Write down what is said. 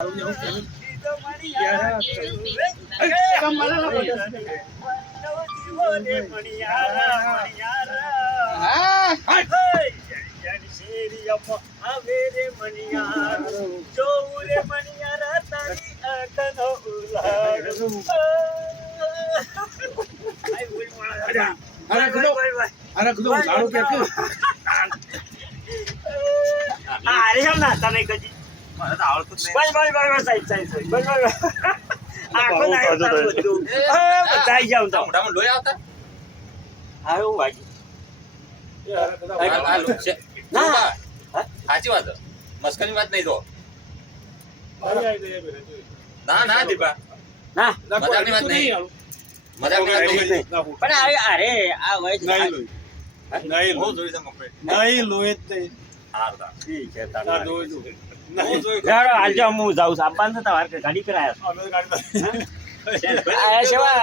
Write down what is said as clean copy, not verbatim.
અરે કેમ નાતા નહીં કજી મને તો આવડતું જ નહીં બસ સાઈડ બસ આખો ના બધું બતાઈ જાવ તો મોઢામાં લોહી આવતા આયો વાજી આ લુક છે ના સાચી વાત મસ્કરી વાત નહીં તો ના ના દીપા ના મજાકની વાત નહીં મજાકની વાત નહીં પણ અરે આ વય નહીં બહુ જોઈ છે મફે નહીં લોહી જ નહીં હારદા ઠીક છે તારા જોઈ યાર આજે હું જાઉં સાબાન થતા વાર ગાડી કરાયા અમે ગાડી આયા સેવા